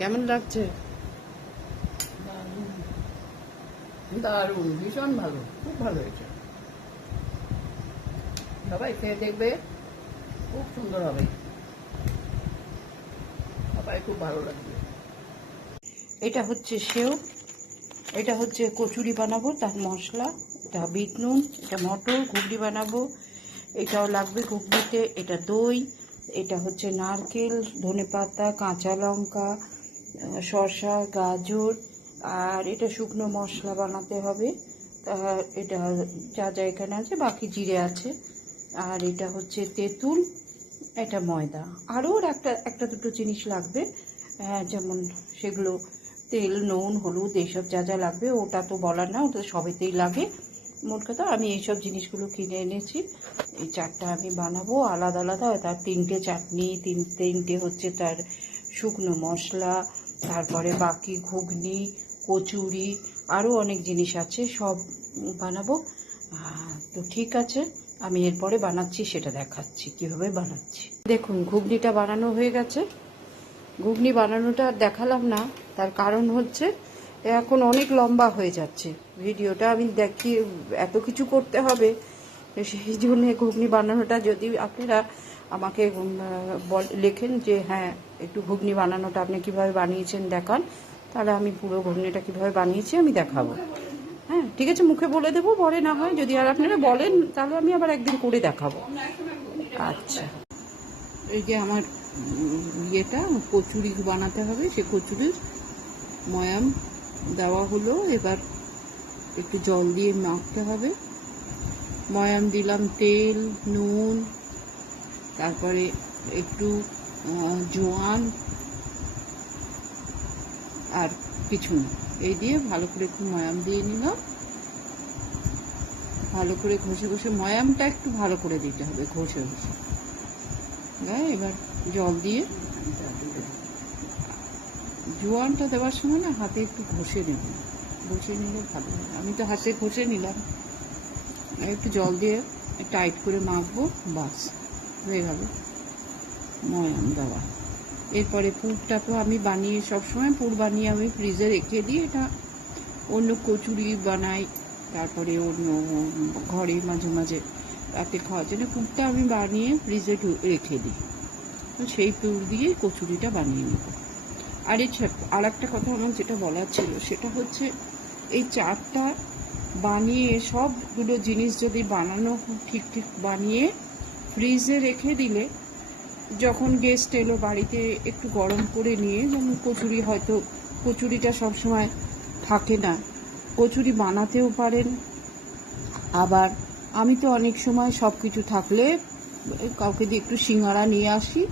কেমন লাগছে? দারুণ ভীষণ ভালো খুব ভালো হয়েছে। সবাই খেয়ে দেখবে খুব সুন্দর হবে। সবাই খুব ভালো লাগবে। এটা হচ্ছে সেও এটা হচ্ছে কচুরি বানাবো তার মশলা এটা বিট নুন এটা মটর ঘুগনি বানাবো। এটাও লাগবে ঘুগনিতে এটা দই এটা হচ্ছে নারকেল ধনেপাতা কাঁচা লঙ্কা শসা গাজর আর এটা শুকনো মশলা বানাতে হবে। তা এটা যা যা এখানে আছে বাকি জিরে আছে। আর এটা হচ্ছে তেঁতুল এটা ময়দা। আরও একটা একটা দুটো জিনিস লাগবে। আহ, যেমন সেগুলো তেল নুন হলুদ এইসব যা যা লাগবে ওটা তো বলার না ওটা সবেতেই লাগে। মোট কথা আমি এইসব জিনিসগুলো কিনে এনেছি। এই চারটা আমি বানাবো আলাদা আলাদা। তার তিনটে চাটনি তিন তিনটে হচ্ছে তার শুকনো মশলা তারপরে বাকি ঘুগনি, কচুরি আরও অনেক জিনিস আছে, সব বানাবো। তো ঠিক আছে, আমি এরপরে বানাচ্ছি, সেটা দেখাচ্ছি, কীভাবে বানাচ্ছি। দেখুন, ঘুগনিটা বানানো হয়ে গেছে। ঘুগনি বানানোটা দেখালাম না, তার কারণ হচ্ছে এখন অনেক লম্বা হয়ে যাচ্ছে। ভিডিওটা আমি দেখি, এত কিছু করতে হবে, সেই জন্য ঘুগনি বানানোটা যদি আপনারা আমাকে লেখেন যে হ্যাঁ একটু ঘুগনি বানানোটা আপনি কীভাবে বানিয়েছেন দেখান। তাহলে আমি পুরো ঘুগনিটা কীভাবে বানিয়েছি আমি দেখাবো। হ্যাঁ ঠিক আছে, মুখে বলে দেবো, পরে না হয় যদি আর আপনারা বলেন, তাহলে আমি আবার একদিন করে দেখাবো। আচ্ছা। এই যে আমার ইয়েটা, কচুরি বানাতে হবে, সে কচুরির ময়াম দেওয়া হলো, এবার একটু জল দিয়ে মাখতে হবে। ময়াম দিলাম তেল, নুন, তারপরে একটু জোয়ান আর কিছু না এই দিয়ে ভালো করে একটু ময়াম দিয়ে নিলাম ভালো করে ঘষে ঘষে ময়ামটা একটু ভালো করে দিতে হবে ঘষে ঘষে। এবার জল দিয়ে জোয়ানটা দেওয়ার সময় না হাতে একটু ঘষে নেব। ঘষে নিলে ভালো আমি তো হাতে ঘষে নিলাম। একটু জল দিয়ে টাইট করে মাখবো, বাস। হয়ে গেল। ময়াম দেওয়া এরপরে পুরটা তো আমি বানিয়ে সবসময় পুর বানিয়ে আমি ফ্রিজে রেখে দিই। এটা অন্য কচুরি বানাই, তারপরে অন্য ঘরে মাঝে মাঝে রাতে খাওয়ার জন্য পুরটা আমি বানিয়ে ফ্রিজে রেখে দিই। তো সেই পুর দিয়ে কচুরিটা বানিয়ে নেব। আর আর একটা কথা আমার যেটা বলার ছিল, সেটা হচ্ছে এই চাটটা বানিয়ে সবগুলো জিনিস যদি বানানো ঠিক ঠিক বানিয়ে ফ্রিজে রেখে দিলে যখন গেস্ট এলো বাড়িতে একটু গরম করে নিয়ে, যেমন কচুরি হয়তো, কচুরিটা সবসময় থাকে না। কচুরি বানাতেও পারেন। আবার আমি তো অনেক সময় সব কিছু থাকলে কাউকে দিয়ে একটু সিঙ্গারা নিয়ে আসি।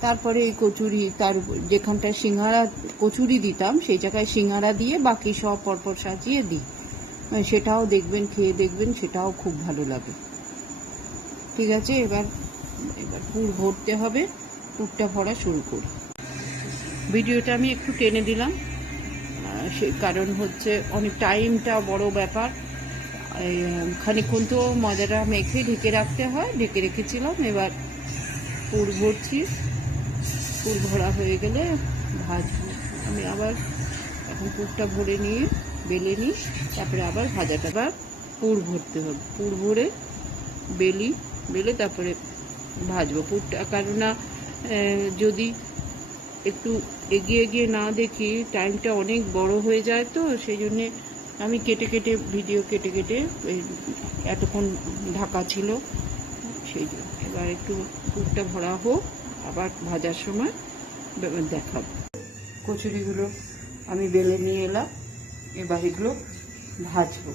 তারপরে এই কচুরি, তার উপর যেখানটায় সিঙ্গারা, কচুরি দিতাম, সেই জায়গায় সিঙ্গারা দিয়ে বাকি সব পরপর সাজিয়ে দিই। সেটাও দেখবেন, খেয়ে দেখবেন, সেটাও খুব ভালো লাগে। ঠিক আছে? এবার এবার পুর ভরতে হবে, পুরটা ভরা শুরু করি। ভিডিওটা আমি একটু টেনে দিলাম। সে কারণ হচ্ছে অনেক টাইমটা বড় ব্যাপার। খানিকক্ষণ তো মজাটা মেখে ঢেকে রাখতে হয়, ঢেকে রেখেছিলাম, এবার পুর ভরছি। পুর ভরা হয়ে গেলে ভাজবো আমি আবার এখন পুরটা ভরে নিয়ে বেলে নিই, তারপরে আবার ভাজাটা আবার পুর ভরতে হবে। পুর ভরে বেলি, বেলে তারপরে ভাজবো পুরটা। কেননা যদি একটু এগিয়ে এগিয়ে না দেখি, টাইমটা অনেক বড় হয়ে যায় তো, সেই জন্যে আমি কেটে কেটে ভিডিও কেটে কেটে এতক্ষণ ঢাকা ছিল, সেই জন্য। এবার একটু পুরটা ভরা হোক, আবার ভাজার সময় দেখাবো। কচুরিগুলো আমি বেলে নিয়ে এলাম, এবার এগুলো ভাজবো।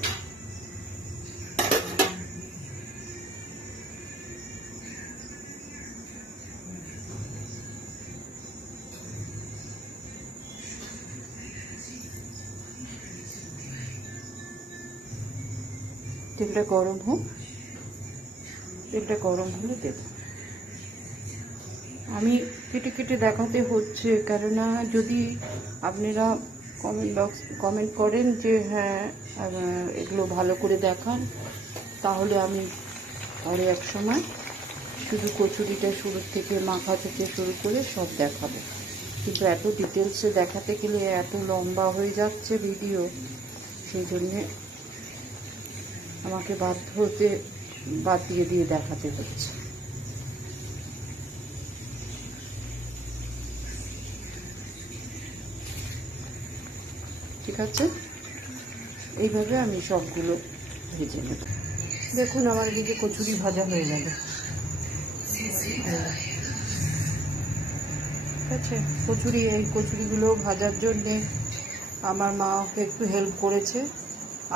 তেলটা গরম হোক, তেলটা গরম হলে দেবো। আমি কেটে কেটে দেখাতে হচ্ছে, কেননা যদি আপনারা কমেন্ট বক্স কমেন্ট করেন যে হ্যাঁ এগুলো ভালো করে দেখান, তাহলে আমি পরে এক সময় শুধু কচুরিটা শুরু থেকে, মাখা থেকে শুরু করে সব দেখাবো। কিন্তু এত ডিটেলসে দেখাতে গেলে এত লম্বা হয়ে যাচ্ছে ভিডিও সেই জন্যে আমাকে বাধ্য হতে বাদ দিয়ে দিয়ে দেখাতে হচ্ছে। ঠিক আছে? এইভাবে আমি সবগুলো ভেজে নেব। দেখুন, আমার এদিকে কচুরি ভাজা হয়ে গেল ঠিক আছে? কচুরি, এই কচুরিগুলো ভাজার জন্যে আমার মা ওকে একটু হেল্প করেছে।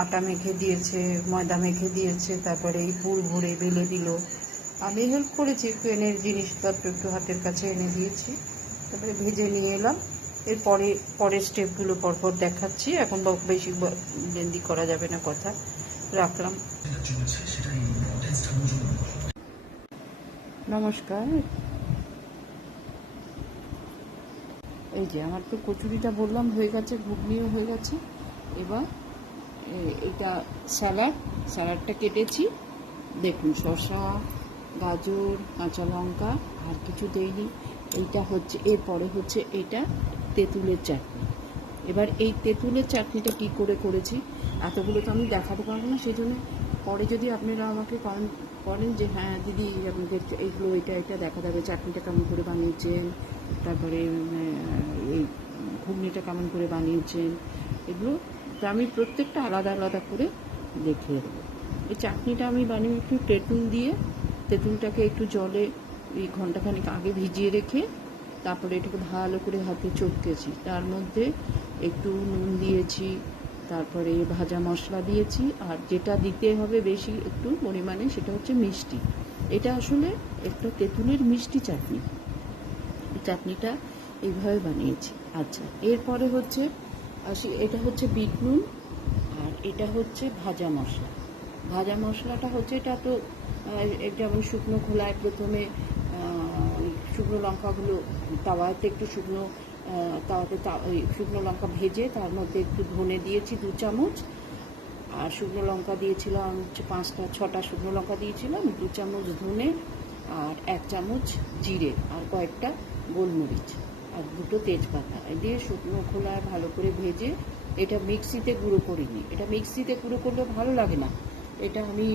আটা মেখে দিয়েছে, ময়দা মেখে দিয়েছে, তারপরে এই পুর ভরে বেলে দিল। আমি হেল্প করেছি, একটু এনে জিনিসপত্র একটু হাতের কাছে এনে দিয়েছি। তারপরে ভেজে নিয়ে এলাম। এরপরে পরের স্টেপগুলো পরপর দেখাচ্ছি। এখন বেশি লেন্দি করা যাবে না কথা। রাখলাম। নমস্কার। এই যে আমার তো কচুরিটা বললাম, হয়ে গেছে, ঘুগনিও হয়ে গেছে। এবার এটা স্যালাড, স্যালাডটা কেটেছি। দেখুন, শসা, গাজর, কাঁচা লঙ্কা, আর কিছু দেইনি। এইটা হচ্ছে, এরপরে হচ্ছে এটা তেঁতুলের চাটনি। এবার এই তেঁতুলের চাটনিটা কি করে করেছি? এতগুলো তো আমি দেখাতে পারব না সেই জন্য পরে যদি আপনারা আমাকে করেন যে হ্যাঁ দিদি, আপনাদের এইগুলো এটা এটা দেখা যাবে চাটনিটা কেমন করে বানিয়েছেন? তারপরে এই ঘুগনিটা কেমন করে বানিয়েছেন? এগুলো তো আমি প্রত্যেকটা আলাদা আলাদা করে দেখিয়ে দেবো। এই চাটনিটা আমি বানিয়ে একটু তেঁতুল দিয়ে, তেঁতুলটাকে একটু জলে এই ঘন্টাখানেক আগে ভিজিয়ে রেখে তারপরে এটাকে ভালো করে হাতে চটকেছি। তার মধ্যে একটু নুন দিয়েছি, তারপরে ভাজা মশলা দিয়েছি, আর যেটা দিতে হবে বেশি একটু পরিমাণে সেটা হচ্ছে মিষ্টি। এটা আসলে একটা তেঁতুলের মিষ্টি চাটনি। চাটনিটা এইভাবে বানিয়েছি। আচ্ছা এরপরে হচ্ছে এটা হচ্ছে বিট নুন আর এটা হচ্ছে ভাজা মশলা। ভাজা মশলাটা হচ্ছে, এটা তো যেমন শুকনো খোলায় প্রথমে শুকনো লঙ্কাগুলো তাওয়াতে একটু শুকনো তাওয়াতে শুকনো লঙ্কা ভেজে তার মধ্যে একটু ধনে দিয়েছি দু চামচ। আর শুকনো লঙ্কা দিয়েছিলাম হচ্ছে পাঁচটা, ছটা শুকনো লঙ্কা দিয়েছিলাম, দু চামচ ধনে আর এক চামচ জিরে আর কয়েকটা গোলমরিচ। আর দুটো তেজপাতা। দিয়ে শুকনো খোলায় ভালো করে ভেজে এটা মিক্সিতে গুঁড়ো করিনি এটা মিক্সিতে গুঁড়ো করলে ভালো লাগে না। এটা আমি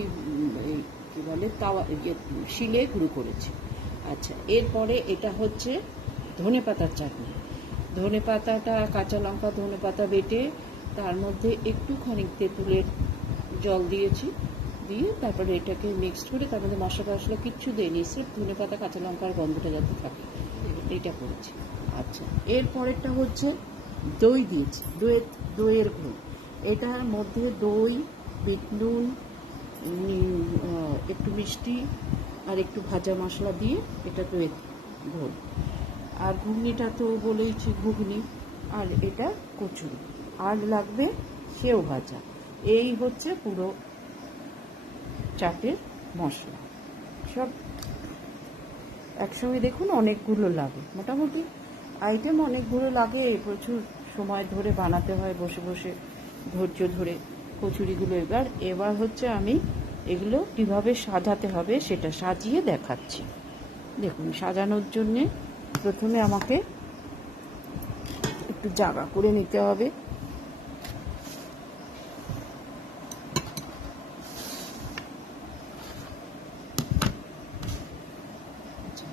কী বলে তাওয়া ইয়ে, শিলে গুঁড়ো করেছি। আচ্ছা এরপরে এটা হচ্ছে ধনে পাতার চাটনি। ধনে পাতাটা কাঁচা লঙ্কা ধনে পাতা বেটে তার মধ্যে একটুখানি তেঁতুলের জল দিয়েছি। দিয়ে তারপরে এটাকে মিক্সড করে তার মধ্যে মশলা টশলা কিচ্ছু দেয়নি সির্ফ ধনে পাতা কাঁচা লঙ্কার গন্ধটা যাতে থাকে এটা করেছি। আচ্ছা এর পরেরটা হচ্ছে দই দিয়েছি, দইয়ের দইয়ের ঘোল এটার মধ্যে দই, বিট নুন একটু মিষ্টি আর একটু ভাজা মশলা দিয়ে এটা দইয়ের ঘোল আর ঘুগনিটা তো বলেইছি ঘুগনি, আর এটা কচুরি। আর লাগবে সেও ভাজা। এই হচ্ছে পুরো চাটের মশলা। সব একসঙ্গে দেখুন অনেকগুলো লাগে। মোটামুটি আইটেম অনেকগুলো লাগে, প্রচুর সময় ধরে বানাতে হয়, বসে বসে ধৈর্য ধরে কচুরিগুলো এবার। এবার হচ্ছে আমি এগুলো কীভাবে সাজাতে হবে সেটা সাজিয়ে দেখাচ্ছি। দেখুন, সাজানোর জন্যে প্রথমে আমাকে একটু জাগা করে নিতে হবে আচ্ছা।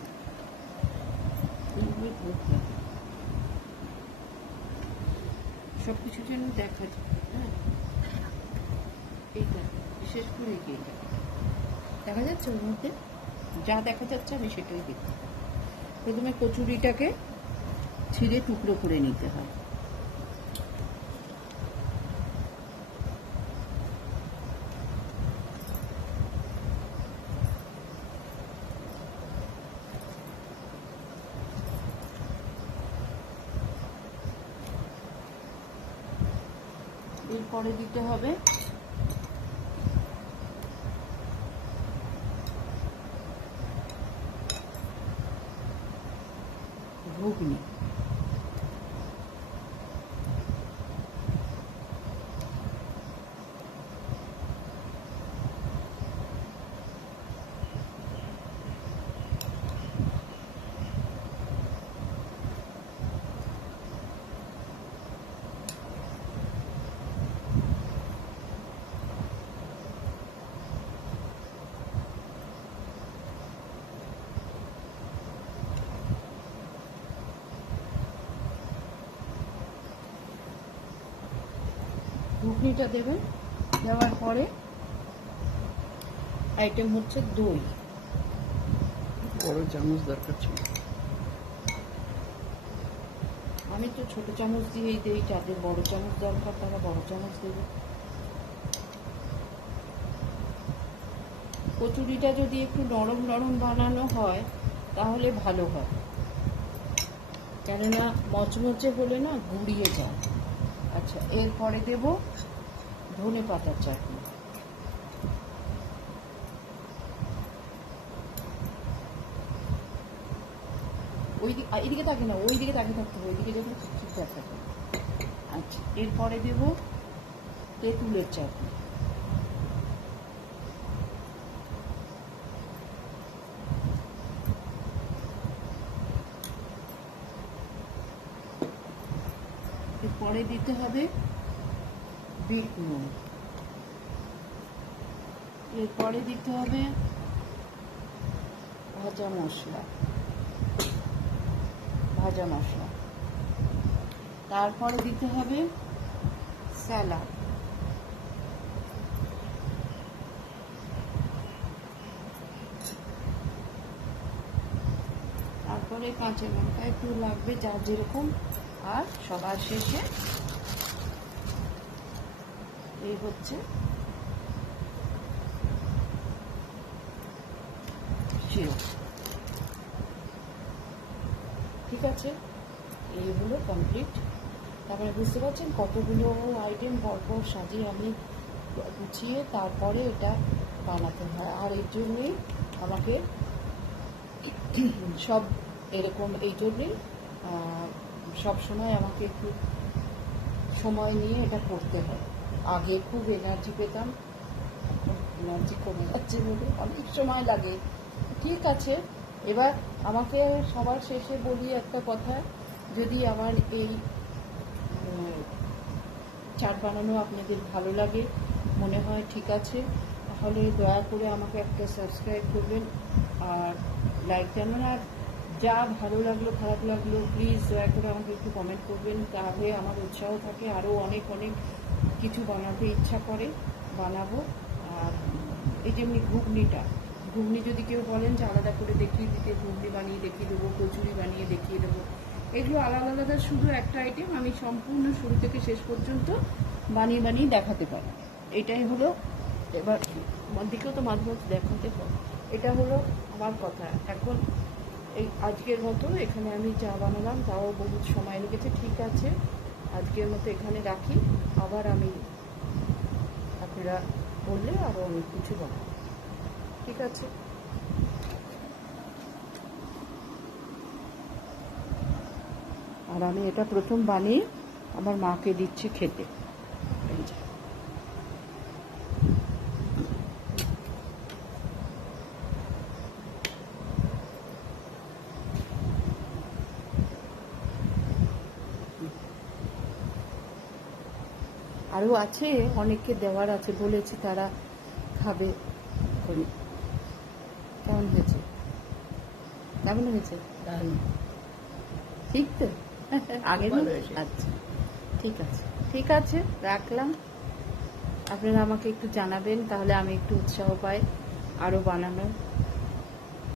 এইভাবে ধরতে হবে। সবকিছু যেন দেখা যায় হ্যাঁ? এইটা, বিশেষ করে এইটা দেখা যাচ্ছে ওর মধ্যে যা দেখা যাচ্ছে আমি সেটাই দেখি প্রথমে কচুরিটাকে ছিঁড়ে টুকরো করে নিতে হয়। এরপরে দিতে হবে ঘুগনি ঘুগনিটা দেবেন। দেওয়ার পরে আইটেম হচ্ছে দই। বড় চামচ দরকার ছিল। আমি তো ছোট চামচ দিয়েই দিই যাদের বড় চামচ দরকার তারা বড় চামচ দেবে। কচুরিটা যদি একটু নরম নরম বানানো হয় তাহলে ভালো হয়। কেননা মচমচে হলে না গুড়িয়ে যায়। আচ্ছা এরপরে দেব ধনে পাতার চাটনি। ওই দিকে এদিকে থাকে না ওই দিকে তাকিয়ে থাকতে হবে, ওইদিকে যখন ঠিক ঠিক দেখা আচ্ছা এরপরে দেব তেঁতুলের চাটনি। এরপরে দিতে হবে বিট নুন এরপরে দিতে হবে ভাজা মশলা। ভাজা মশলা। তারপরে দিতে হবে স্যালাড। তারপরে কাঁচা লঙ্কা একটু লাগবে যার যেরকম, আর সবার শেষে এই হচ্ছে। ঠিক আছে? এইগুলো কমপ্লিট তারপরে বুঝতে পারছেন কতগুলো আইটেম পরপর সাজিয়ে আমি গুছিয়ে তারপরে এটা বানাতে হয়। আর এর জন্যই আমাকে সব এরকম, এই জন্যই সব সময় আমাকে একটু সময় নিয়ে এটা করতে হয়। আগে খুব এনার্জি পেতাম। এনার্জি কমে যাচ্ছে বলে অনেক সময় লাগে। ঠিক আছে, এবার আমাকে সবার শেষে বলি একটা কথা। যদি আমার এই চাট বানানো আপনাদের ভালো লাগে, মনে হয় ঠিক আছে, তাহলে দয়া করে আমাকে একটা সাবস্ক্রাইব করবেন আর লাইক জানান। আর যা ভালো লাগল, খারাপ লাগল প্লিজ দয়া করে আমাকে একটু কমেন্ট করবেন, তাহলে আমার উৎসাহ থাকে। আরও অনেক অনেক কিছু বানাতে ইচ্ছা করে, বানাবো। আর এই যেমনি ঘুগনিটা, ঘুগনি যদি কেউ বলেন যে আলাদা করে দেখিয়ে দিতে, ঘুগনি বানিয়ে দেখিয়ে দেবো, কচুরি বানিয়ে দেখিয়ে দেবো। এগুলো আলাদা আলাদা শুধু একটা আইটেম আমি সম্পূর্ণ শুরু থেকে শেষ পর্যন্ত বানিয়ে বানিয়ে দেখাতে পারি। এটাই হলো, এবার দিকেও তো মাঝে মাঝে দেখাতে হয়। এটা হলো আমার কথা। এখন এই আজকের মতো এখানে আমি চা বানালাম, তাও বহুত সময় লেগেছে, ঠিক আছে। আজকের মতো এখানে রাখি। আবার আমি আপনারা বললে আরও অনেক কিছু বানাবো ঠিক আছে? আর আমি এটা প্রথম বানিয়ে আমার মাকে দিচ্ছি খেতে। আরও আছে অনেককে দেওয়ার আছে বলেছি তারা খাবে কেমন হয়েছে? কেমন হয়েছে? ঠিক তো? আগের। আচ্ছা ঠিক আছে। ঠিক আছে রাখলাম। আপনারা আমাকে একটু জানাবেন তাহলে আমি একটু উৎসাহ পাই আরও বানানোর।